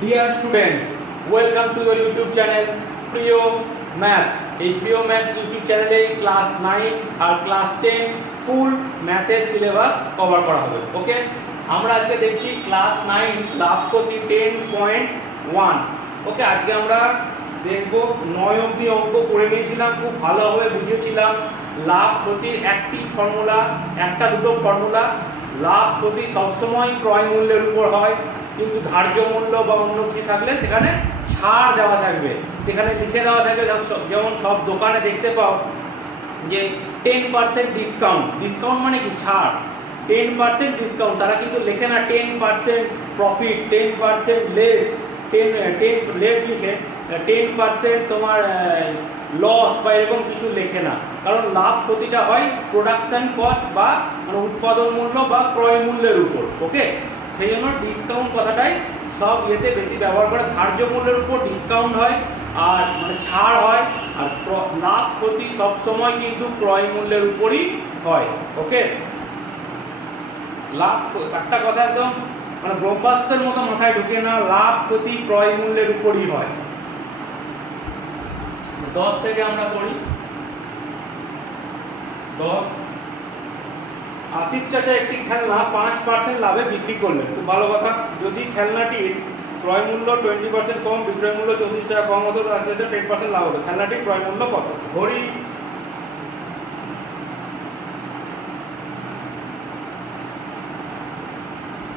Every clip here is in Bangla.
Dear students, welcome to your YouTube channel প্রিয় ম্যাথস। এই প্রিয় ম্যাথস ইউটিউব চ্যানেলে ক্লাস 9 আর ক্লাস 10 ফুল ম্যাথের সিলেবাস কভার করা হবে। ওকে, আমরা আজকে দেখছি ক্লাস 9 লাভ ক্ষতি 10.1। ওকে, আজকে আমরা দেখব 9 অবধি অঙ্ক করে নিয়েছিলাম, খুব ভালোভাবে বুঝিয়েছিলাম লাভ ক্ষতির একটি ফর্মুলা, একটা দুটো ফর্মুলা। লাভ ক্ষতি সবসময় ক্রয় মূল্যের উপর হয়, কিন্তু ধার্য মূল্য বা অন্য কিছু থাকলে সেখানে ছাড় দেওয়া থাকবে, সেখানে লিখে দেওয়া থাকবে। যেমন সব দোকানে দেখতে পাও যে 10% ডিসকাউন্ট। ডিসকাউন্ট মানে কি? ছাড়। 10% ডিসকাউন্ট, তারা কিন্তু লেখে না 10% প্রফিট, 10% লেস, 10 লেস লিখে 10% তোমার লস বা এরকম কিছু লেখে না। কারণ লাভ ক্ষতিটা হয় প্রোডাকশন কস্ট বা মানে উৎপাদন মূল্য বা ক্রয় মূল্যের উপর। ওকে, সেই জন্য ডিসকাউন্ট কথাটাই সব ইয়েতে বেশি ব্যবহার করে। ধার্য মূল্যের উপর ডিসকাউন্ট হয় আর মানে ছাড় হয়, আর লাভ ক্ষতি সবসময় কিন্তু ক্রয় মূল্যের উপরই হয়। ওকে, লাভ একটা কথা একদম মানে ব্রহ্মাস্ত্রের মতো মাথায় ঢুকে না, লাভ ক্ষতি ক্রয় মূল্যের উপরই হয়। 10 থেকে আমরা করি। 10 আশির চাচা একটি খেলনা 5% লাভে বিক্রি করলেন। খুব ভালো কথা। যদি খেলনাটির ক্রয় মূল্য 20% কম, বিক্রয় মূল্য 34 টাকা কম হতো, তার সাথে 10% লাভ হতো। খেলনাটির ক্রয় মূল্য কত? ঘড়ি।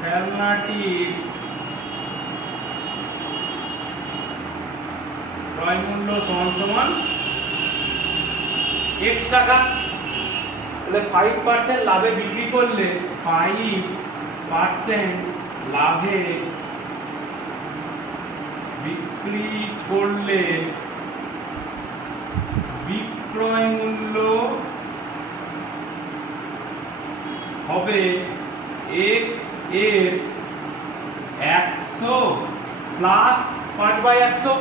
খেলনাটির ক্রয় মূল্য সমান x টাকা। তাহলে 5% লাভে বিক্রি করলে 5% লাভে বিক্রি করলে বিক্রয় মূল্য হবে x এর 100 প্লাস 5/100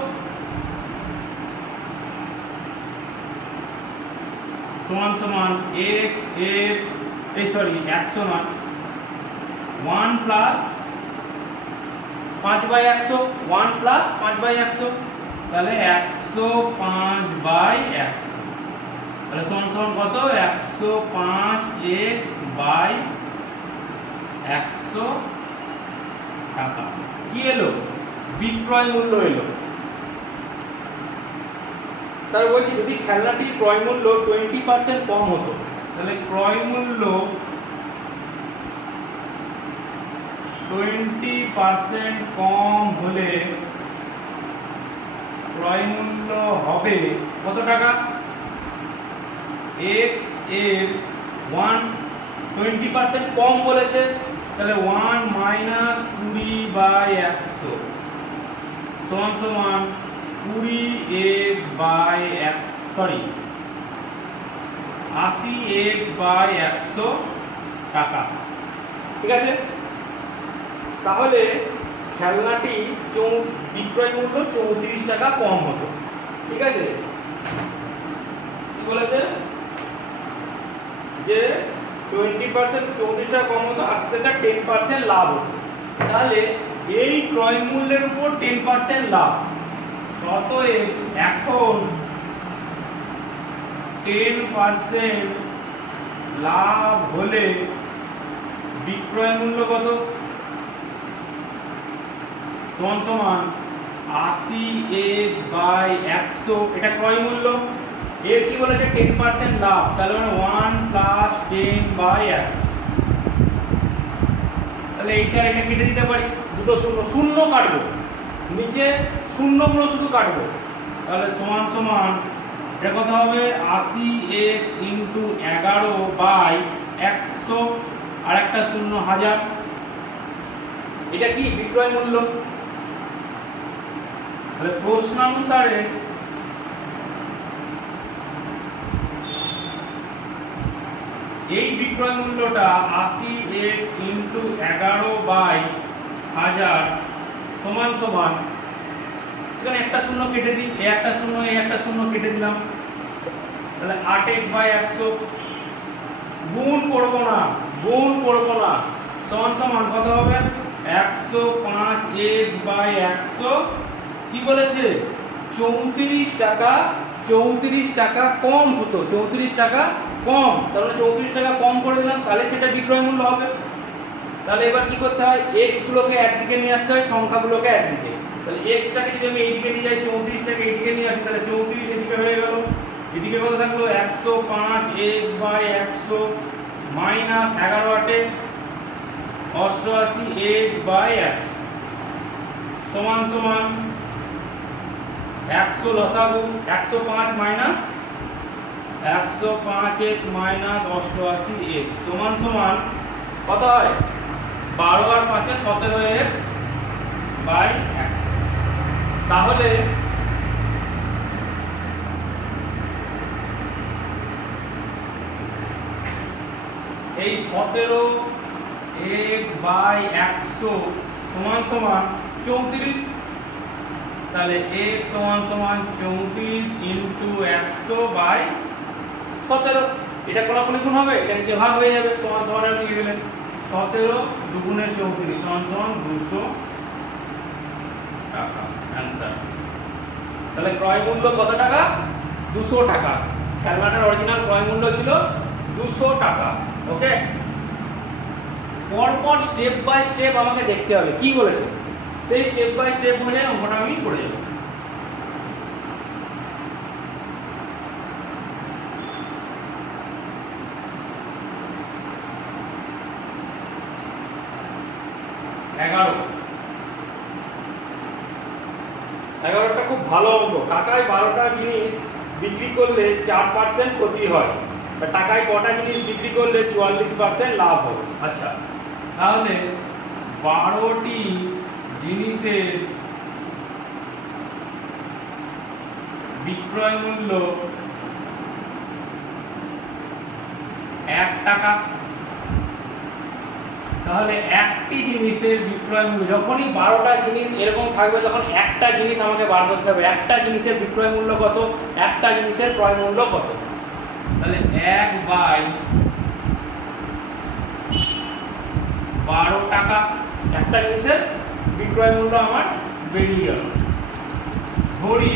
সমান x এর 100 নয়, 1 প্লাস 5/100, 1 প্লাস 5/100, তাহলে 105/100। তাহলে সমান কত? 105x/100 টাকা। কি এলো? বিক্রয় মূল্য এলো। তাহলে বলছি যদি খেলনাটির ক্রয় মূল্য 20% কম হতো, তাহলে ক্রয় মূল্য 20% কম হলে ক্রয় মূল্য হবে কত টাকা? x এর 20% কম বলেছে, তাহলে 1 মাইনাস 20/100 সমান 80x/100 টাকা। ঠিক আছে, তাহলে খেলনাটি বিক্রয় মূল্য 34 টাকা কম হতো। ঠিক আছে, কি বলেছে? যে 20% 34 টাকা কম হতো আর সেটা 10% লাভ হতো। তাহলে এই ক্রয় মূল্যের উপর 10% লাভ, অতএব এখন 10% লাভ হলে বিক্রয় মূল্য কত? সমান 80x/100। এটা ক্রয় মূল্য। এর কি বলেছে? 10% লাভ, তাহলে 1 প্লাস 10/100। তাহলে এটা কেটে দিতে পারি, দুটো শূন্য কাটবো, নিচে শূন্যগুলো শুধু কাটবো। তাহলে সমান এটা কত হবে? 80x × 11/100 আর একটা 0,000। এটা কি? বিক্রয় মূল্য। তাহলে প্রশ্নানুসারে এই বিক্রয় মূল্যটা 80x × 11/1000 সমান সেখানে একটা শূন্য কেটে দিই, এই একটা শূন্য কেটে দিলাম, তাহলে 8x/100। গুণ করব না সমান কত হবে? 105x/100 কি বলেছে 34 টাকা কম হতো, 34 টাকা কম, তার মানে 34 টাকা কম করে দিলাম, তাহলে সেটা বিক্রয় মূল্য হবে। তাহলে এবার কি করতে হয়, x গুলোকে একদিকে নিয়ে আসতে হয়, সংখ্যাগুলোকে একদিকে। তাহলে x টাকে যদি আমি এইদিকে নিয়ে যাই, 34 টাকে এইদিকে নিয়ে আসি, তাহলে 34 এদিকে হয়ে গেল, এদিকে কত থাকলো 105x/100 মাইনাস 11 8 88x/100 সমান সমান 100 লসাগু 105 মাইনাস 105x মাইনাস 88x সমান সমান কত হয় 12 আর 5 এ 17x/100। তাহলে এই 17x/100 সমান সমান 34, তাহলে x সমান সমান 34 ইনটু 100/17। এটা কোনাকুনি গুণ হবে, এটা নিচে ভাগ হয়ে যাবে, সমান সমান আর লিখে দিলেন 17 দুগুণে 34 সমান সমান 200 টাকা অ্যানসার। তাহলে ক্রয় মূল্য কত টাকা 200 টাকা, খেলনাটার অরিজিনাল ক্রয় মূল্য ছিল 200 টাকা। ওকে, পরপর স্টেপ বাই স্টেপ আমাকে দেখতে হবে কি বলেছে, সেই স্টেপ বাই স্টেপ অনুযায়ী অঙ্কটা আমি করে যাব। এগারোটা খুব ভালো অঙ্ক। টাকায় 12টা জিনিস বিক্রি করলে 4% ক্ষতি হয়, টাকায় কটা জিনিস বিক্রি করলে 44% লাভ হবে। আচ্ছা, তাহলে 12টি জিনিসের বিক্রয় মূল্য 1 টাকা। তাহলে একটি জিনিসের বিক্রয় মূল্য, যখনই 12টা জিনিস এরকম থাকবে তখন একটা জিনিস আমাকে বার করতে হবে, একটা জিনিসের বিক্রয় মূল্য কত, একটা জিনিসের ক্রয় মূল্য কত। তাহলে 1/12 টাকা একটা জিনিসের বিক্রয় মূল্য আমার বেরিয়ে গেল। ধরি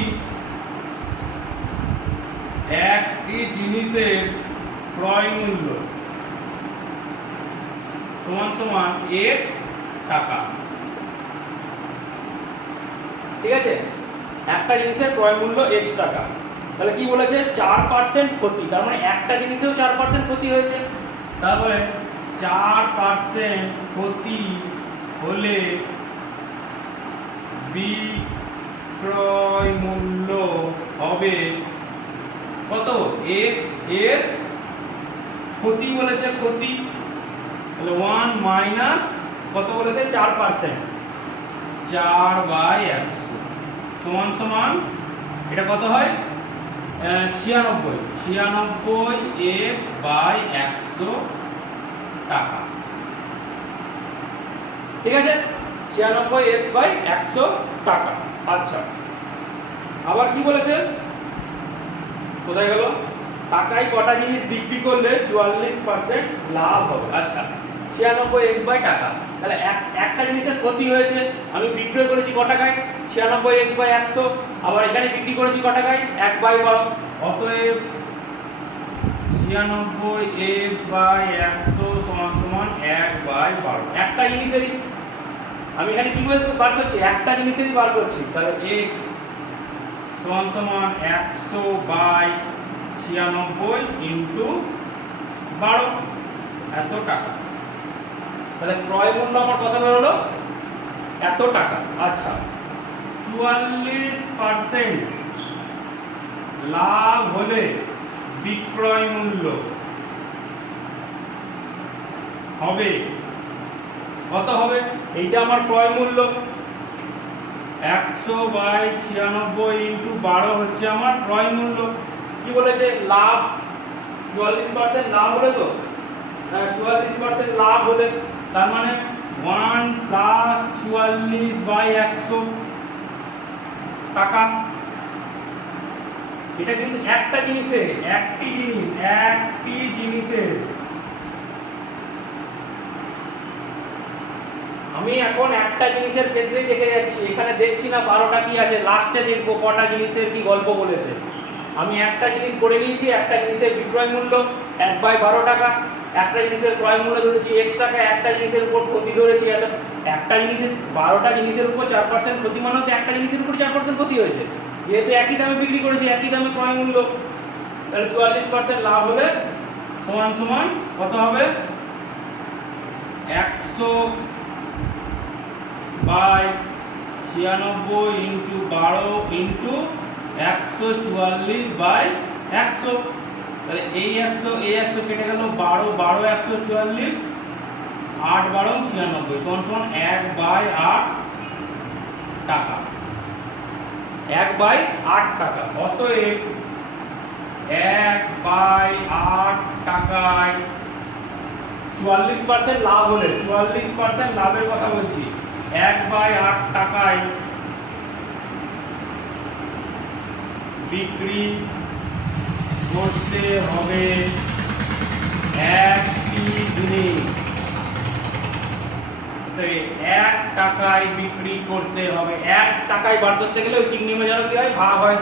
একটি জিনিসের ক্রয় মূল্য সমান সমান x টাকা। ঠিক আছে, একটা জিনিসের ক্রয় মূল্য x টাকা, তাহলে কি বলেছে 4% ক্ষতি, তার মানে একটা জিনিসেও 4% ক্ষতি হয়েছে। তারপরে 4% ক্ষতি হলে বিক্রয় মূল্য হবে কত, x এর ক্ষতি বলেছে, ক্ষতি, তাহলে 1 মাইনাস কত বলেছে 4%, 4/100 সমান সমান এটা কত হয় 96x/100 টাকা। ঠিক আছে, 96x/100 টাকা। আচ্ছা, আবার কি বলেছে, কোথায় গেল, টাকায় কটা জিনিস বিক্রি করলে 44% লাভ হবে। আচ্ছা, 96x টাকা, তাহলে একটা জিনিসের ক্ষতি হয়েছে, আমি বিক্রয় করেছি ক টাকায় 96x/100, আবার এখানে বিক্রি করেছি ক টাকায় 1/12, অতএব 96x/100 সমান সমান 1/12। একটা জিনিসেরই আমি এখানে কি বার করছি, একটা জিনিসেরই বার করছি, তাহলে x সমান সমান 100/96 ইনটু 12 এত টাকা। তাহলে ক্রয় মূল্য আমার কত বেরোলো, এত টাকা। আচ্ছা, 44% লাভ হলে বিক্রয় মূল্য হবে কত হবে, এইটা আমার ক্রয় মূল্য, 100/96 ইনটু 12 হচ্ছে আমার ক্রয় মূল্য। কি বলেছে, লাভ 44% লাভ হলে, তো 44% লাভ হলে তার মানে 1 + 44/100 টাকা। এটা কিন্তু একটা জিনিসের, একটি জিনিসের আমি এখন একটা জিনিসের ক্ষেত্রেই দেখে যাচ্ছি, এখানে দেখছি না 12টা কি আছে, লাস্টে দেখবো কটা জিনিসের কি গল্প বলেছে। আমি একটা জিনিস করে নিয়েছি, একটা জিনিসের বিক্রয় মূল্য 1/12 টাকা, একটা জিনিসের ক্রয় মূল্য ধরেছি x টাকা, একটা জিনিসের উপর ক্ষতি ধরেছি একটা জিনিসের 12টা জিনিসের উপর 4% ক্ষতি মানে হচ্ছে একটা জিনিসের উপর 4% ক্ষতি হয়েছে। যেহেতু একই দামে বিক্রি করেছি, একই দামে ক্রয় মূল্য, তাহলে 44% লাভ হলে সমান সমান কত হবে? 100/96 ইন্টু 12 ইন্টু 144/100। তাহলে এই 100 কেটে গেল, 12 144, 8 12 96 সমান সমান 1/8 টাকা। 1/8 টাকা। অতএব 1/8 টাকায় 44% লাভ হলে, 44% লাভের কথা বলছি, 1/8 টাকায় বিক্রি করতে হবে একটি জিনিস। 1 টাকায় বিক্রি করতে হবে, 1 টাকায় বার করতে গেলে ওই ঠিক নেমে যেন কি হয়, ভাগ হয়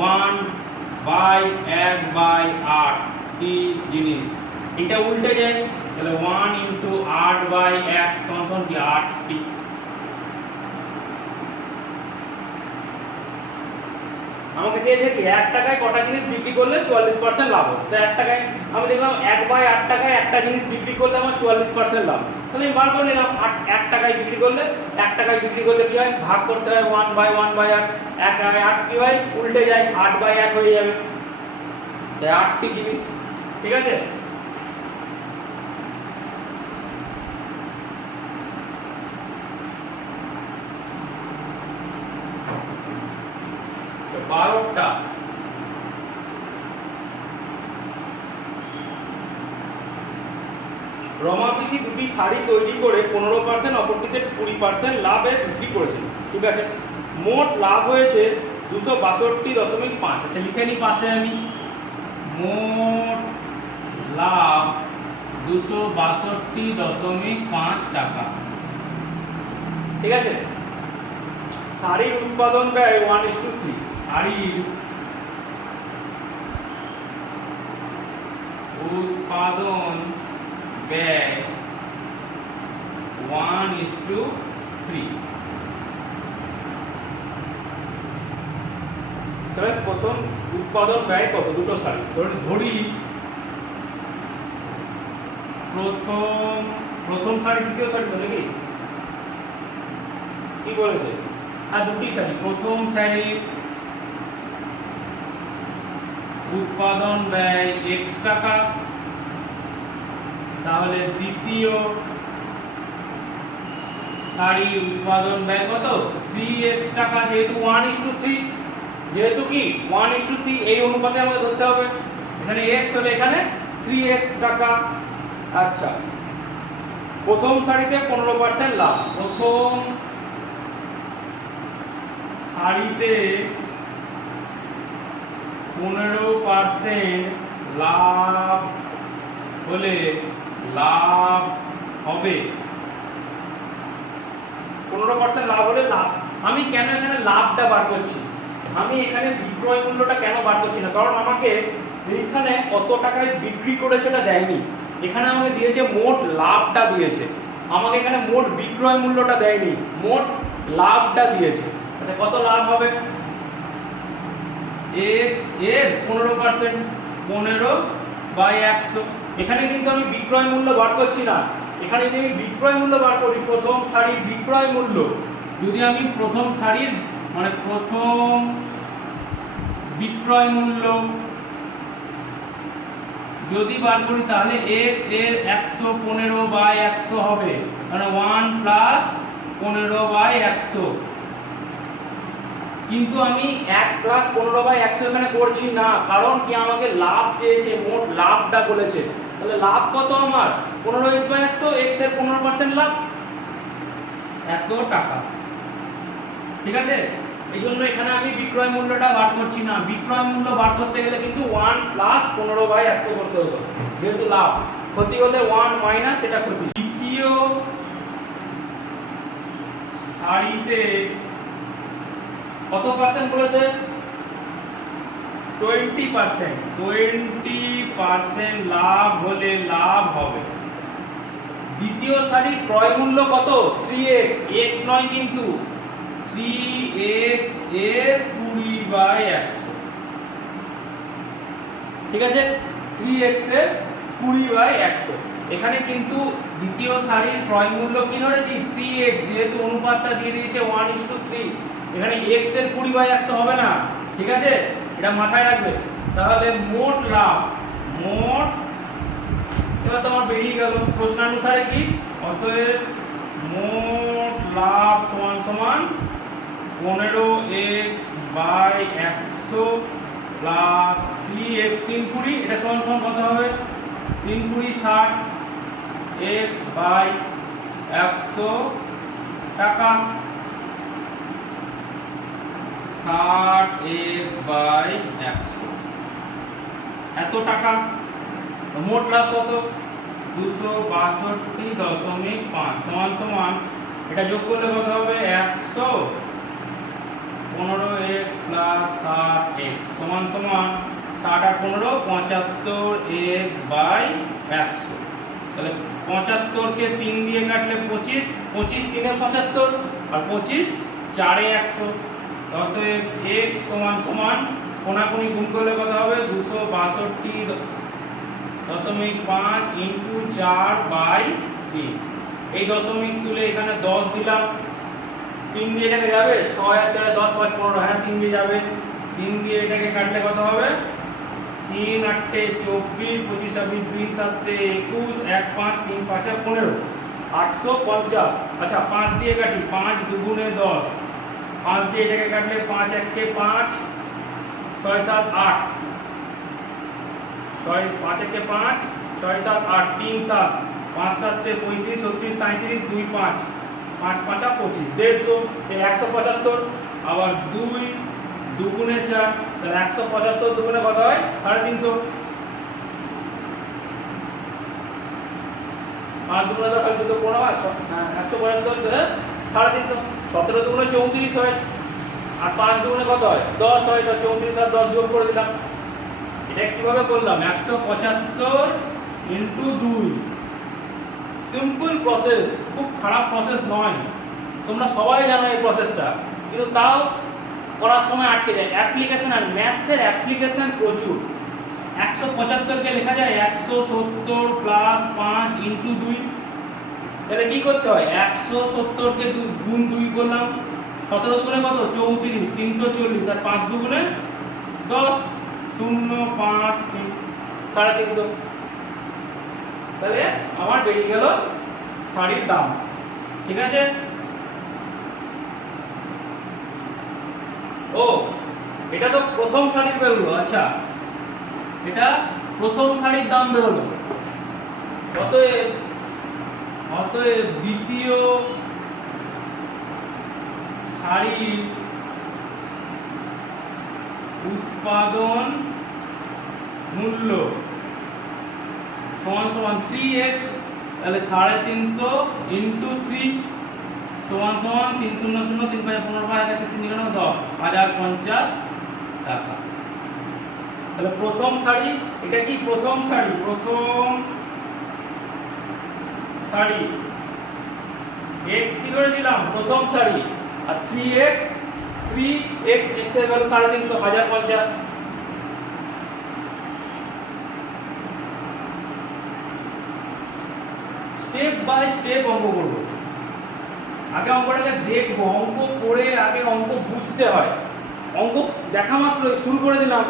1/1/8 টি জিনিস। এটা উল্টে যায়, তাহলে 1 ইন্টু 8/1 সমান কি 8টি। আমাকে চেয়েছে কি 1 টাকায় কটা জিনিস বিক্রি করলে 44% লাভ হবে। তো 1 টাকায় আমি দেখলাম 1/8 টাকায় একটা জিনিস বিক্রি করলে আমার 44% লাভ, তাহলে আমি বার করে নিলাম 1 টাকায় বিক্রি করলে, 1 টাকায় বিক্রি করলে কি হয়, ভাগ করতে হয় 1/1/8, 1/8 কি হয়, উল্টে যায় 8/1 হয়ে যাবে। তাই 8টি জিনিস, ঠিক আছে। বারোটা রমা পিসি দুটি শাড়ি তৈরি করে 15% অপরটিতে 20% লাভে বিক্রি করেছেন, ঠিক আছে। মোট লাভ হয়েছে 262.5। আচ্ছা লিখে নিই পাশে আমি, মোট লাভ 262.5 টাকা, ঠিক আছে। শাড়ির উৎপাদন ব্যয় 1:3। শাড়ির উৎপাদন ব্যয় 1:3। তাহলে প্রথম উৎপাদন ব্যয় কত, দুটো শাড়ি ধরি, প্রথম শাড়ি দ্বিতীয় শাড়ি তো নাকি কি বলেছে, আর দুটি শাড়ি, প্রথম শাড়ি উৎপাদন ব্যয় x টাকা, তাহলে দ্বিতীয় শাড়ি উৎপাদন ব্যয় কত, 3x টাকা। যেহেতু 1:3, যেহেতু কি 1:3 এই অনুপাতে আমাকে ধরতে হবে, এখানে x হলে এখানে 3x টাকা। আচ্ছা, প্রথম শাড়িতে 15% লাভ, প্রথম শাড়িতে 15% লাভ হলে লাভ হবে, 15% লাভ হলে লাভ। আমি কেন এখানে লাভটা বার করছি, আমি এখানে বিক্রয় মূল্যটা কেন বার করছি না, কারণ আমাকে এইখানে কত টাকায় বিক্রি করেছে এটা দেয়নি, এখানে আমাকে দিয়েছে মোট লাভটা দিয়েছে, আমাকে এখানে মোট বিক্রয় মূল্যটা দেয়নি, মোট লাভটা দিয়েছে। আচ্ছা কত লাভ হবে, x এর 15%, 15/100। এখানে কিন্তু আমি বিক্রয় মূল্য বার করছি না, এখানে যদি আমি বিক্রয় মূল্য বার করি, প্রথম শাড়ির বিক্রয় মূল্য, যদি আমি প্রথম শাড়ির মানে প্রথম বিক্রয় মূল্য যদি বার করি, তাহলে x এর 115/100 হবে, মানে 1 + 15/100। কিন্তু আমি 1 + 15/100 এখানে করছি না, কারণ কি আমাকে লাভ চেয়েছে, মোট লাভটা বলেছে। তাহলে লাভ কত আমার, 15x/100, x এর 15% লাভ, এত টাকা, ঠিক আছে। এই জন্য এখানে আমি বিক্রয় মূল্যটা বার করছি না, বিক্রয় মূল্য বার করতে গেলে কিন্তু 1 + 15/100 করতে হতো, যেহেতু লাভ। ক্ষতি হলে 1 - এটা ক্ষতি। দ্বিতীয় শাড়িতে কত পার্সেন্ট বলেছে? 20%। 20% লাভ হলে লাভ হবে। দ্বিতীয় শাড়ির ক্রয় মূল্য কত? 3x, x নয় কিন্তু 3x এর 20/100। ঠিক আছে, 3x এর 20/100। এখানে কিন্তু দ্বিতীয় শাড়ির ক্রয় মূল্য কি ধরেছি? 3x, যেহেতু অনুপাতটা দিয়ে দিয়েছে 1:3। এখানে x এর 20/100 হবে না, ঠিক আছে, এটা মাথায় রাখবে। তাহলে মোট লাভ, মোট, এবার তোমার বেরিয়ে গেল প্রশ্নানুসারে কি, অতএব মোট লাভ সমান সমান 15x/100 প্লাস 3x 3×20, এটা সমান সমান কত হবে? 3×20 60, x/100 টাকা, 60x/100 এত টাকা। মোট লাভ কত? 262.5 সমান সমান, এটা যোগ করলে কত হবে? 100 15x প্লাস 60x সমান সমান 60 আর 15 75x/100। তাহলে 75 কে 3 দিয়ে কাটলে 25, 25 3 এ 75 আর 25 4 এ 100। অতএব x সমান সমান কোনাকুনি গুণ করলে কত হবে? 262.5 ইনটু 4/3। এই দশমিক তুলে এখানে 10 দিলাম, 3 দিয়ে এটাকে যাবে, 6 আর 4 10 5 15, হ্যাঁ 3 দিয়ে যাবে, 3 দিয়ে এটাকে কাটলে কত হবে? 3 8 24, 25 26 2 7 21, 1 5 3 5 15, 850। আচ্ছা 5 দিয়ে কাটি, 5 2 10, 5 দিয়ে এটাকে কাটলে 5 1 কে 5, 6 7 8, 6 5 1 কে 5, 6 7 8 3 7, 5 7 35 36 37 2 5, 5 5 25, 150, এই 175। আবার 2 2 গুণে 4, তাহলে 175 2 গুণে কত হয়? 350। 5 গুণে তো খালি তো কোন হয়, 175 350, 17 দুগুণে 34 হয়, আর 5 দুগুণে কত হয়? 10 হয়। তো 34 আর 10 যোগ করে দিলাম। এটা কিভাবে করলাম? 175 ইনটু 2, সিম্পল প্রসেস, খুব খারাপ প্রসেস নয়, তোমরা সবাই জানো এই প্রসেসটা, কিন্তু তাও করার সময় আটকে যায়। অ্যাপ্লিকেশন, আর ম্যাথসের অ্যাপ্লিকেশন প্রচুর। 175 কে লেখা যায় 170 প্লাস 5 ইনটু 2। তাহলে কি করতে হয়? 170 কে গুণ 2 করলাম, 17 দুগুণে কত? 34, 340, আর 5 দুগুণে 10, 0 5 3, 350। তাহলে আমার বেরিয়ে গেল শাড়ির দাম, ঠিক আছে। ও, এটা তো প্রথম শাড়ির বেরোলো। আচ্ছা, এটা প্রথম শাড়ির দাম বেরোলো। অতএব দ্বিতীয় শাড়ির উৎপাদন মূল্য সমান সমান 3x, তাহলে 350 ইনটু 3 সমান সমান 300 3 5 15 5 3 10 1050 টাকা। তাহলে প্রথম শাড়ি, এটা কি প্রথম শাড়ি? প্রথম শাড়ি x কি করেছিলাম? প্রথম শাড়ি, আর 3x, 3x x এর ভ্যালু 350, 1050। স্টেপ বাই স্টেপ অঙ্ক করব। আগে অঙ্কটাকে দেখবো, অঙ্ক পড়ে আগে অঙ্ক বুঝতে হয়। অঙ্ক দেখা মাত্র শুরু করে দিলাম,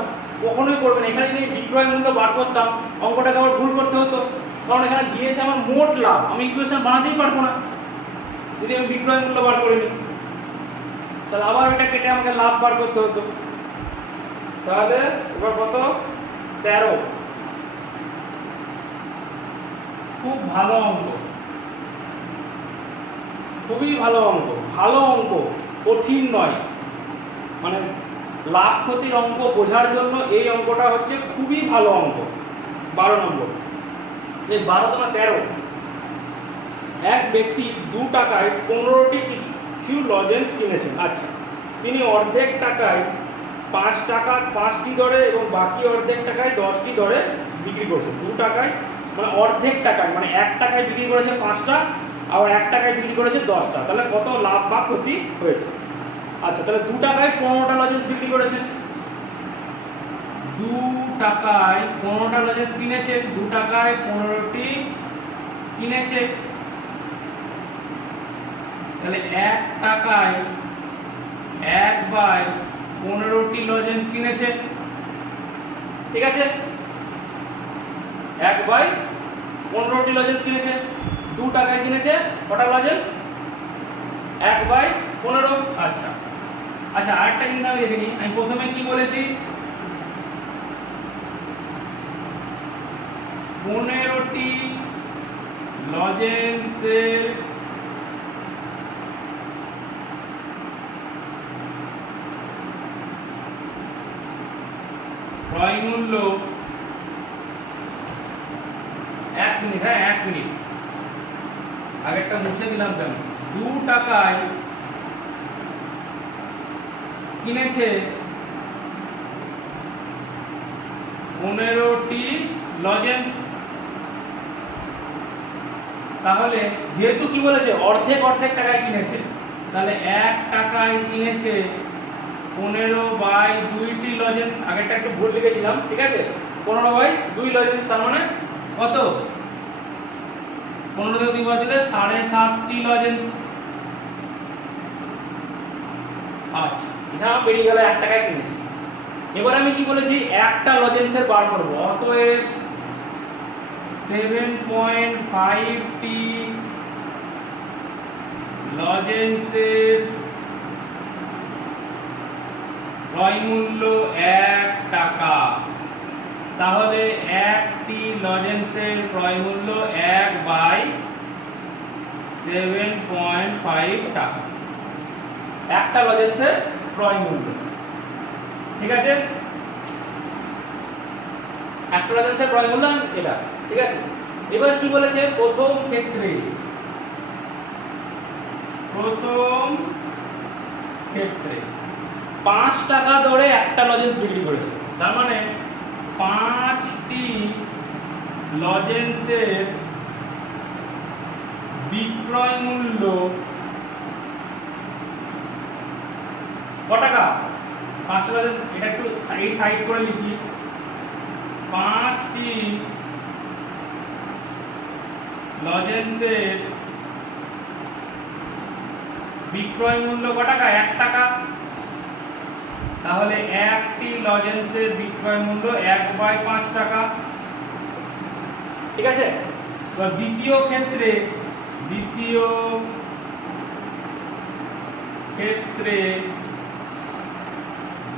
কখনোই করবেন। এখানে যদি বিক্রয় মূল্য বার করতাম, অঙ্কটাকে আবার ভুল করতে হতো, কারণ এখানে দিয়েছে আমার মোট লাভ। আমি ইকুয়েশন বানাতেই পারবো না যদি আমি বিক্রয় মূল্য বার করে নিই, তাহলে আবার ওইটা কেটে আমাকে লাভ বার করতে হতো। তাহলে এবার কত? 13। খুব ভালো অঙ্ক, খুবই ভালো অঙ্ক, ভালো অঙ্ক, কঠিন নয়। মানে লাভ ক্ষতির অঙ্ক বোঝার জন্য এই অঙ্কটা হচ্ছে খুবই ভালো অঙ্ক। 12 নম্বর, এই 12 না 13। এক ব্যক্তি 2 টাকায় 15টি কিছু লজেন্স কিনেছেন। আচ্ছা, তিনি অর্ধেক টাকায় 5 টাকা 5টি দরে এবং বাকি অর্ধেক টাকায় 10টি দরে বিক্রি করেছেন। 2 টাকায় মানে অর্ধেক টাকায়, মানে 1 টাকায় বিক্রি করেছে 5টা, আর 1 টাকায় বিক্রি করেছে 10টা, তাহলে কত লাভ বা ক্ষতি হয়েছে? আচ্ছা, তাহলে 2 টাকায় 15টা লজেন্স বিক্রি করেছেন। 2 টাকায় 15টা লজেন্স কিনেছে, 2 টাকায় 15টি কিনেছে, তাহলে 1 টাকায় 1/15টি লজেন্স কিনেছে। ঠিক আছে, 1/15টি লজেন্স কিনেছে। 2 টাকায় কিনেছে কটা লজেন্স? 1/15। আচ্ছা আচ্ছা, আরেকটা জিনিস আমি দেখে নিই। আমি প্রথমে কি বলেছি? 15টি লজেন্সের ক্রয় মূল্য 1 মিনিট, হ্যাঁ 1 মিনিট, আগেরটা মুছে দিলাম কেন? 2 টাকায় কিনেছে 15টি লজেন্স, তাহলে যেহেতু কি বলেছে অর্ধেক অর্ধেক টাকায় কিনেছে, তাহলে 1 টাকায় কিনেছে 15/2টি লজেন্স। আগেরটা একটু ভুল লিখেছিলাম, ঠিক আছে? 15/2 লজেন্স, তার মানে কত? 15 দিয়ে 2 দিলে 7.5টি লজেন্স। আচ্ছা, এটা বেরিয়ে গেল 1 টাকায় কিনেছি। এবার আমি কি বলেছি? একটা লজেন্সের বার করব, অতএব 7.5টি লজেন্সের ক্রয় মূল্য 1 টাকা। তাহলে একটি লজেন্সের ক্রয় মূল্য 1/7.5 টাকা, একটা লজেন্সের ক্রয় মূল্য। ঠিক আছে, একটা লজেন্সের ক্রয় মূল্য এটা। ঠিক আছে, এবার কি বলেছে? প্রথম ক্ষেত্রে 5 টাকা দরে একটা লজেন্স বিক্রি করেছে, তার মানে 5টি লজেন্সের বিক্রয় মূল্য কত টাকা? 5টা লজেন্স, এটা একটু সাইড করে লিখি। 5টি লজেন্সের বিক্রয় মূল্য কত টাকা? 1 টাকা। তাহলে একটি লজেন্সের বিক্রয় মূল্য 1/5 টাকা। ঠিক আছে, তো দ্বিতীয় ক্ষেত্রে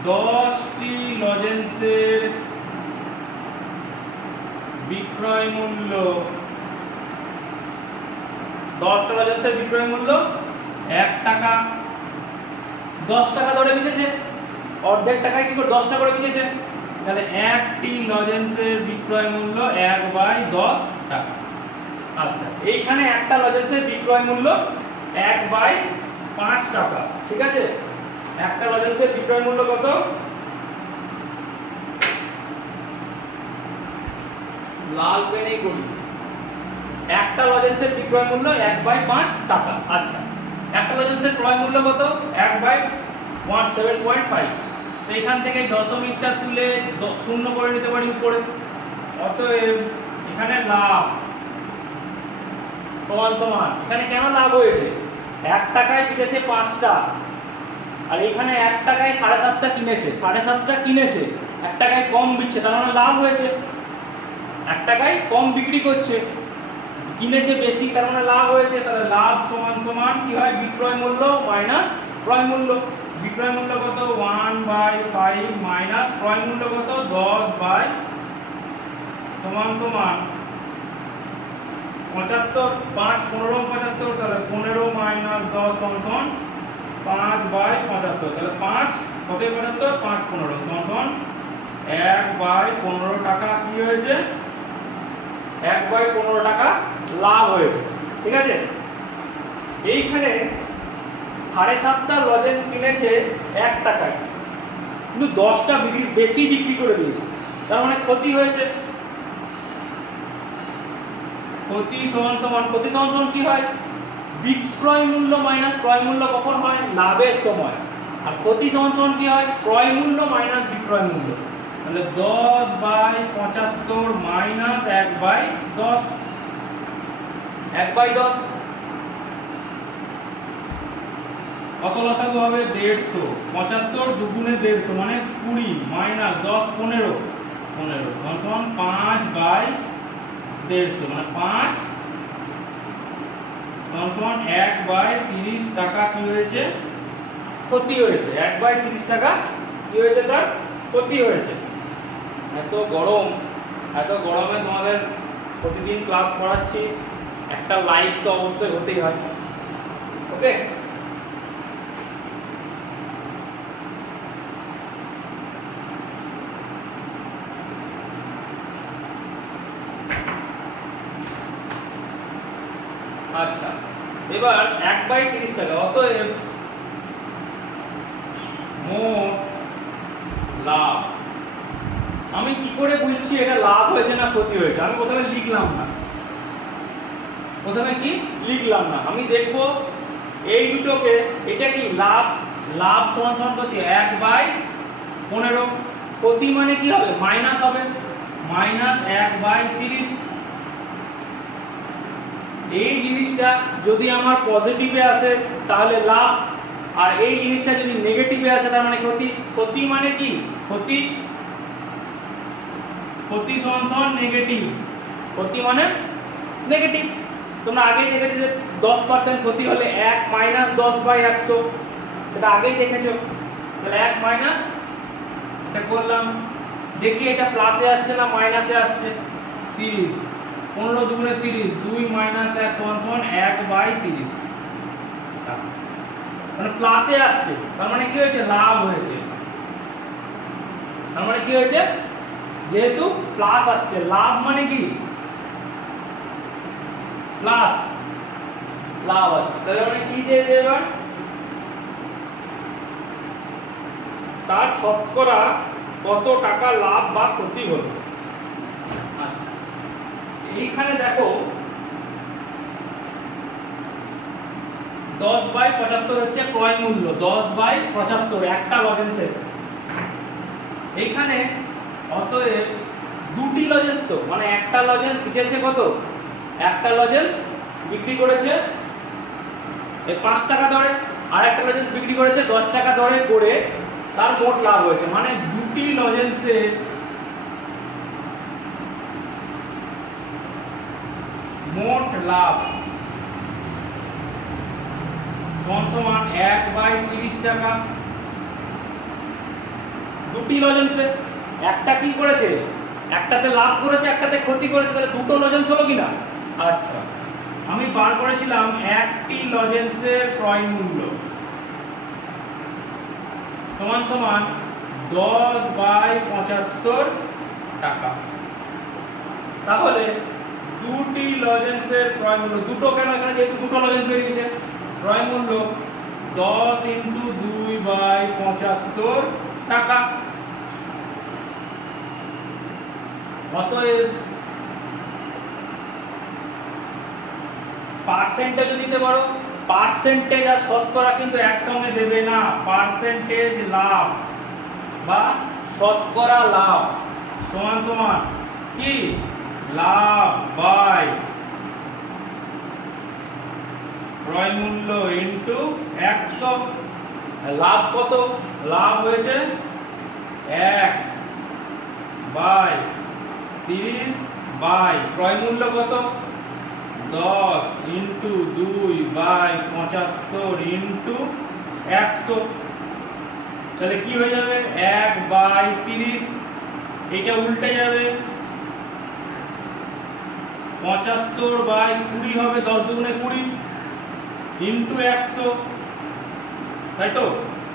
10টি লজেন্সের বিক্রয় মূল্য 10টা লজেন্সের বিক্রয় মূল্য 1 টাকা। 10 টাকা দরে বেচেছে, অর্ধেক টাকায় কি করে 10 টাকা করে বেচেছে, তাহলে একটি লজেন্সের বিক্রয় মূল্য 1/10 টাকা। আচ্ছা, এইখানে একটা লজেন্সের বিক্রয় মূল্য 1/5 টাকা। ঠিক আছে, একটা লজেন্সের বিক্রয় মূল্য কত? লাল পেনেই করি। একটা লজেন্সের বিক্রয় মূল্য 1/5 টাকা। আচ্ছা, একটা লজেন্সের ক্রয় মূল্য কত? 1/7.5। তো এখান থেকে দশমিকটা তুলে 0 করে নিতে পারি উপরে। অতএব এখানে লাভ সমান সমান, এখানে কেন লাভ হয়েছে? 1 টাকায় বিকেছে 5টা, আর এখানে 1 টাকায় 7.5টা কিনেছে। 7.5টা কিনেছে, 1 টাকায় কম বিকছে, তার মানে লাভ হয়েছে। 1 টাকায় কম বিক্রি করছে, কিনেছে বেশি, তার মানে লাভ হয়েছে। তাহলে লাভ সমান সমান কি হয়? বিক্রয় মূল্য মাইনাস ক্রয় মূল্য। বিক্রয় মূল্য কত? 1/5 মাইনাস ক্রয় মূল্য কত? 10 সমান সমান 75। 5 15 75, তাহলে 15 মাইনাস 10 সমান সমান 5/75। তাহলে 5 কত? 75, 5 15 সমান সমান 1/15 টাকা কি হয়েছে? 1/15 টাকা লাভ হয়েছে। ঠিক আছে, এইখানে 7.5টা লজেন্স কিনেছে 1 টাকায়, কিন্তু 10টা বেশি বিক্রি করে দিয়েছে, তার মানে ক্ষতি হয়েছে। ক্ষতি সমান সমান কি হয়? বিক্রয় মূল্য মাইনাস ক্রয় মূল্য কখন হয়? লাভের সময়। আর ক্ষতি সমান সমান কি হয়? ক্রয় মূল্য মাইনাস বিক্রয় মূল্য। তাহলে 10/75 মাইনাস 1/10, 1/10 কত লসাগু হবে? 150। 75 দুগুণে 150 মানে 20 মাইনাস 10 15 সমান 5/150 মানে 5 সমান 1/30 টাকা কি হয়েছে? ক্ষতি হয়েছে। 1/30 টাকা কি হয়েছে? তার ক্ষতি হয়েছে। এত গরমে তোমাদের প্রতিদিন ক্লাস পড়াচ্ছি, একটা লাইভ তো অবশ্যই হতেই হয়। ওকে, আচ্ছা এবার 1/30 টাকা, অতএব মোট লাভ। আমি কি করে বুঝছি এটা লাভ হয়েছে না ক্ষতি হয়েছে? আমি প্রথমে লিখলাম না, আমি দেখব এই দুটোকে, এটা কি লাভ সমান সমান ক্ষতি 1/15, ক্ষতি মানে কি হবে? মাইনাস হবে, মাইনাস 1/30। এই জিনিসটা যদি আমার পজিটিভে আসে তাহলে লাভ, আর এই জিনিসটা যদি নেগেটিভে আসে তার মানে ক্ষতি। ক্ষতি মানে কি? ক্ষতি সমান সমান নেগেটিভ, ক্ষতি মানে নেগেটিভ। তোমরা আগেই দেখেছো যে 10% ক্ষতি হলে 1 মাইনাস 10/100, সেটা আগেই দেখেছো। তাহলে 1 মাইনাস, এটা করলাম, দেখি এটা প্লাসে আসছে না মাইনাসে আসছে। 30, 15 দুগুণে 30, 2 মাইনাস 1 সমান সমান 1/30, মানে প্লাসে আসছে, তার মানে কি হয়েছে? লাভ হয়েছে। তার মানে কি হয়েছে? যেহেতু প্লাস আসছে, লাভ মানে কি? প্লাস, লাভ আসছে। তাহলে মানে কি চেয়েছে এবার? তার শতকরা কত টাকা লাভ বা ক্ষতি হলো। আচ্ছা, এইখানে দেখো 10/75 হচ্ছে ক্রয় মূল্য, 10/75 একটা লজেন্সের। এইখানে অতএব দুটি লজেন্স, তো মানে একটা লজেন্স বেচেছে কত? একটা লজেন্স বিক্রি করেছে 5 টাকা দরে, আর একটা লজেন্স বিক্রি করেছে 10 টাকা দরে করে তার মোট লাভ হয়েছে। মানে দুটি লজেন্সের মোট লাভ সমান 1/30 টাকা। দুটি লজেন্সে একটা কি করেছে? একটাতে লাভ করেছে, একটাতে ক্ষতি করেছে, তাহলে দুটো লজেন্স হলো কিনা? আচ্ছা, আমি বার করেছিলাম একটি লজেন্সের ক্রয় মূল্য সমান সমান 10/75 টাকা। তাহলে দুটি লজেন্সের ক্রয় মূল্য, দুটো কেন? এখানে যেহেতু দুটো লজেন্স বেরিয়েছে, ক্রয় মূল্য 10 × 2/75 টাকা। অতএব পার্সেন্টেজ দিতে পারো, পার্সেন্টেজ আর শতকরা কিন্তু একসঙ্গে দেবে না। পার্সেন্টেজ লাভ বা শতকরা লাভ সমান সমান কি? লাভ বাই ক্রয় মূল্য ইনটু 100। লাভ কত? লাভ হয়েছে 1/30 বাই ক্রয় মূল্য কত? 10 × 2/75 ইনটু 100। তাহলে কি হয়ে যাবে? 1/30, এটা উল্টে যাবে, 75/20 হবে, 10 দুগুণে 20 ইনটু 100, তাই তো?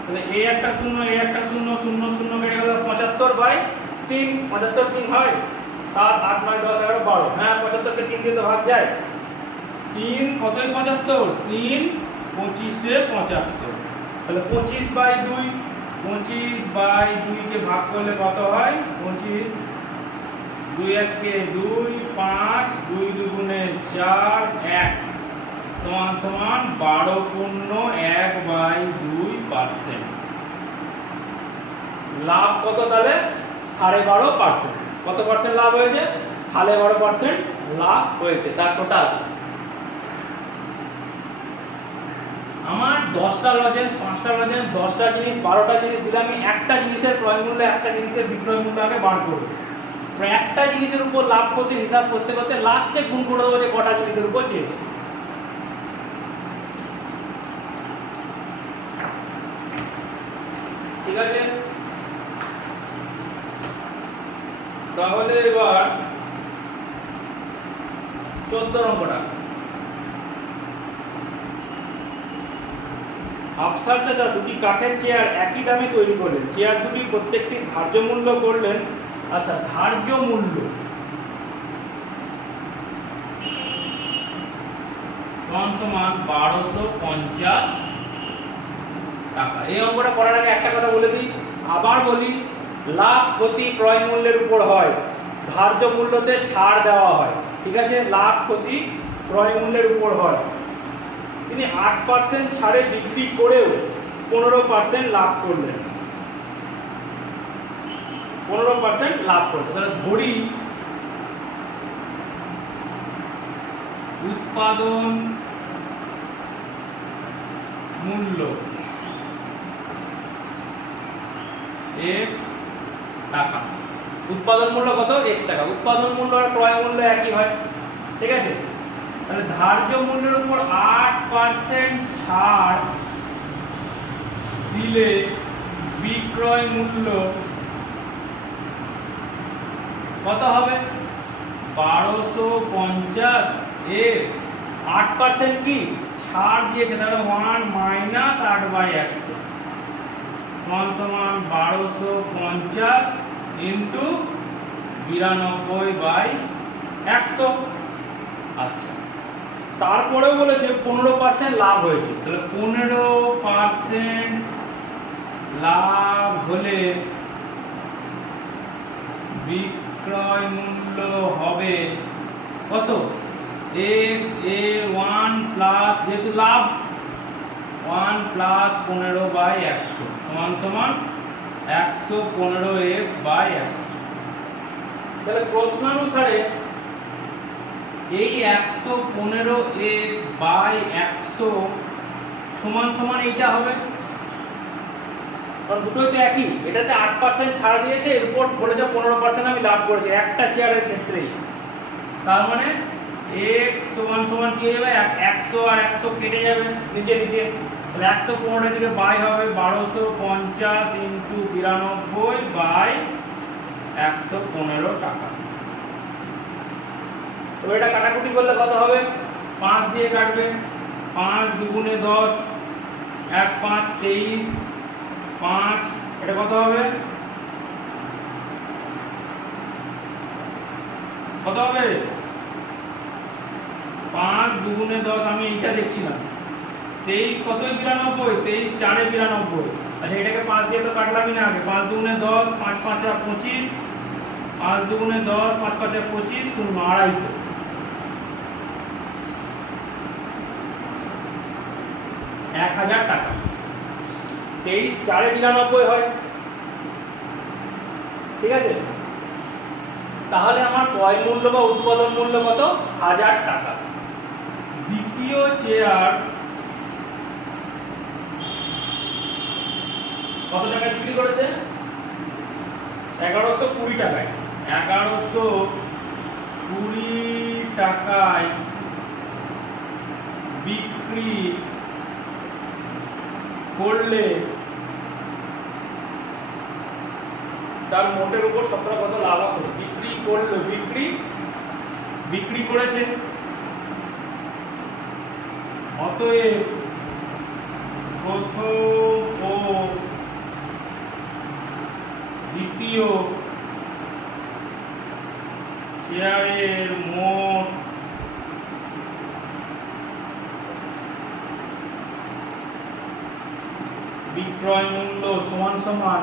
তাহলে এই একটা শূন্য, এই একটা শূন্য, 0 0 কেটে গেল, 75/3, 75 3 হয় 7 8 9 10 11 12। হ্যাঁ, 75 কে 3 দিয়ে তো ভাগ যায়। 3 কতই 75? 3 25 এ 75। তাহলে 25/2, 25/2 কে ভাগ করলে কত হয়? 25, 2 1 2, 5, 2 2 4, 1 সমান সমান 12.1/2%। লাভ কত তাহলে? 12.5%। কত পার্সেন্ট লাভ হয়েছে? 12.5% লাভ হয়েছে তার টোটাল। আমার 10টা লজেন্স, 5টা লজেন্স, 10টা জিনিস, 12টা জিনিস দিলে আমি একটা জিনিসের ক্রয় মূল্য, একটা জিনিসের বিক্রয় মূল্য আগে বার করব। একটা জিনিসের উপর লাভ করতে হিসাব করতে করতে লাস্টে গুণ করে দেবো যে কটা জিনিসের উপর চেয়েছে। ঠিক আছে, তাহলে এবার 14 নম্বরটা। আফসার চাচা দুটি কাঠের চেয়ার একই দামে তৈরি করলেন। চেয়ার দুটি প্রত্যেকটি ধার্য মূল্য করলেন। আচ্ছা, ধার্য মূল্য সমান 1250 টাকা। এই অঙ্কটা করার আগে একটা কথা বলে দিই, আবার বলি, লাভ ক্ষতি ক্রয় মূল্যের উপর হয়, ধার্য মূল্যতে ছাড় দেওয়া হয়। ঠিক আছে, লাভ ক্ষতি ক্রয় মূল্যের উপর হয়। তিনি 8% ছাড়ে বিক্রি করেও 15% লাভ করলেন। 15% লাভ করছে। তাহলে ধরি উৎপাদন মূল্য x টাকা। উৎপাদন মূল্য কত? x টাকা। উৎপাদন মূল্য আর ক্রয় মূল্য একই হয়। ঠিক আছে, তাহলে ধার্য মূল্যের উপর 8% ছাড় দিলে বিক্রয় মূল্য কত হবে? 1250 এর 8% কি ছাড় দিয়েছে, তাহলে 1 মাইনাস 8/100 সমান 1250 ইন্টু 92/100। আচ্ছা, তারপরেও বলেছে 15% লাভ হয়েছে। তাহলে 15% লাভ হলে বিক্রয় মূল্য হবে কত? x এর 1 প্লাস, যেহেতু লাভ 1 প্লাস 15/100 সমান 115x/100। তাহলে প্রশ্নানুসারে এই 115x/100 সমান এইটা হবে, কারণ দুটোই তো একই। এটাতে 8% ছাড় দিয়েছে, এর উপর বলেছে 15% আমি লাভ করেছি একটা চেয়ারের ক্ষেত্রেই। তার মানে x সমান কি হয়ে যাবে? 100 আর 100 কেটে যাবে নিচে নিচে, তাহলে 115 থেকে বাই হবে 1250 ইন্টু 92/115 টাকা। তো এটা কাটাকুটি করলে কত হবে? 5 দিয়ে কাটবে, 5 2 10, 1 5 23, 5 এটা কত হবে? কত হবে? 5 2 10, আমি এইটা দেখছি না। 23 কত? 92, 23 4 92। আচ্ছা, এটাকে 5 দিয়ে তো কাটলামই না আগে। 5 2 10, 5 5 25, 5 2 10, 5 5 25, 0 250, 1000 টাকা। 23 4 92 হয়। ঠিক আছে, তাহলে আমার ক্রয় মূল্য বা উৎপাদন মূল্য কত? 1000 টাকা। দ্বিতীয় চেয়ার কত টাকায় বিক্রি করেছে? 1120 টাকায়। 1120 টাকায় বিক্রি করলে তার মোটের উপর শতকরা কত লাভ হবে? বিক্রি করলো, বিক্রি করেছে, অতএব প্রথম ও দ্বিতীয় শেয়ারের মোট বিক্রয় মূল্য সমান সমান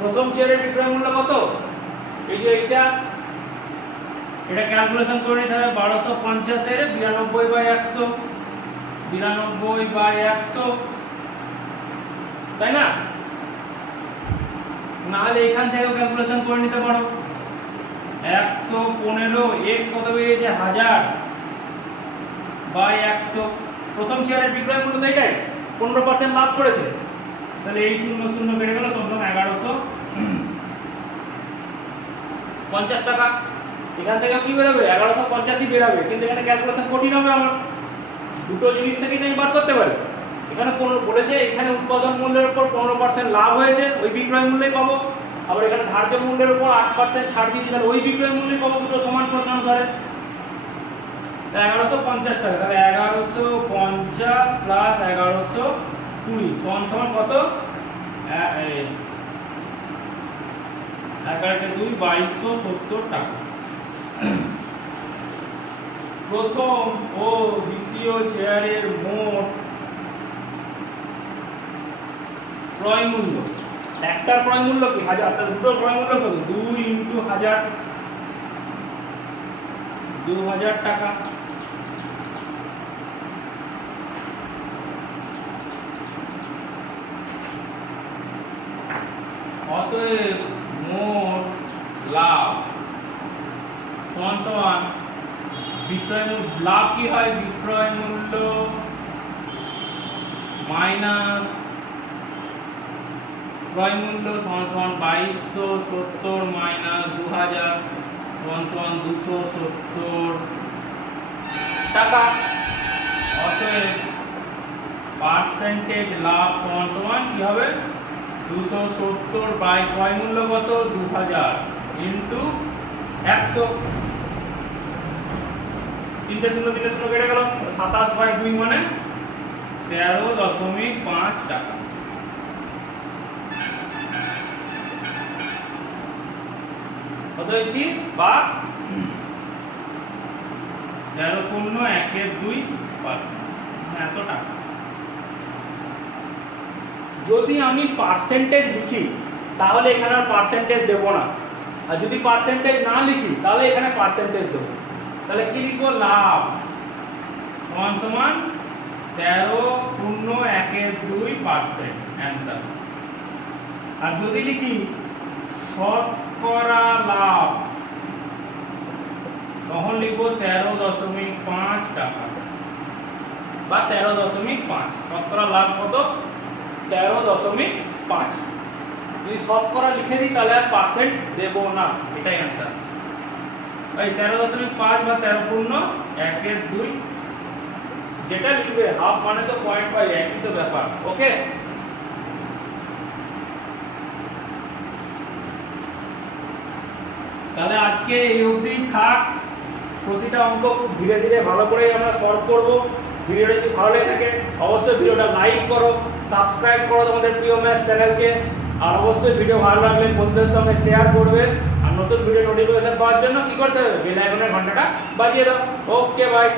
প্রথম শেয়ারের বিক্রয় মূল্য কত, এই যে এটা ক্যালকুলেশন করে নিতে হবে 1250 এর 92/100, 92/100, তাই না? নাহলে এখান থেকে ক্যালকুলেশন করে নিতে পারো। 115 x কত বেরিয়েছে 1000/100, প্রথম শেয়ারের বিক্রয় মূল্য তো এটাই, 15% লাভ করেছে, তাহলে এই 00 বেড়ে গেল 1150 টাকা। এখান থেকে কি বেরোবে 1150ই বেরোবে, কিন্তু এখানে ক্যালকুলেশন কঠিন হবে আমার, দুটো জিনিস থেকেই আমি বার করতে পারি। এখানে বলেছে এখানে উৎপাদন মূল্যের উপর 15% লাভ হয়েছে, ওই বিক্রয় মূল্যই পাবো। আবার এখানে ধার্য মূল্যের উপর 8% ছাড় দিয়েছি, তাহলে ওই বিক্রয় মূল্যই পাবো, দুটো সমান প্রশ্ন অনুসারে। 1150 টাকা, তাহলে 1150 প্লাস 1120 সমান কত? 2270 টাকা। প্রথম ও দ্বিতীয় শেয়ারের মোট ক্রয় মূল্য, একটার ক্রয় মূল্য কি 1000, তার দুটোর ক্রয় মূল্য কত? 2 × 1000, 2000 টাকা। অতএব মোট লাভ সমান সমান বিক্রয় মূল্য, লাভ কি হয়? বিক্রয় মূল্য মাইনাস ক্রয় মূল্য সমান সমান 2270 মাইনাস 2000 সমান সমান 270 টাকা। অতএব পার্সেন্টেজ লাভ সমান সমান কি হবে? 270 বাই ক্রয় মূল্য কত? 2000 ইনটু 100, 3 0 কেটে গেল, 27/2 মানে 13.5 টাকা। অতএব কি বা 13.12% এত টাকা। যদি আমি পার্সেন্টেজ লিখি তাহলে এখানে আর পার্সেন্টেজ দেব না, আর যদি পার্সেন্টেজ না লিখি তাহলে এখানে পার্সেন্টেজ দেব। তাহলে কি লিখবো? লাভ সমান সমান 13.12% অ্যান্সার। আর যদি লিখি শতকরা লাভ তখন লিখবো 13.5 টাকা বা 13.5। শতকরা লাভ কত? 13.5। যদি শতকরা লিখে দিই তাহলে আর পার্সেন্ট দেব না, এটাই অ্যান্সার। এই 13.5 বা 13.12, যেটা লিখবে হাফ মানে তো 0.5, একই তো ব্যাপার। ওকে, তাহলে আজকে এই অবধি থাক। প্রতিটা অঙ্ক খুব ধীরে ধীরে ভালো করে আমরা সলভ করব। ভিডিওটা যদি ভালো লেগে থাকে অবশ্যই ভিডিওটা লাইক করো, সাবস্ক্রাইব করো তোমাদের প্রিয় ম্যাথস চ্যানেলকে, আর অবশ্যই ভিডিও ভালো লাগলে বন্ধুদের সঙ্গে শেয়ার করবে। আর নতুন ভিডিও নোটিফিকেশন পাওয়ার জন্য কি করতে হবে? বেল আইকনের ঘন্টাটা বাজিয়ে দাও। ওকে, বাই।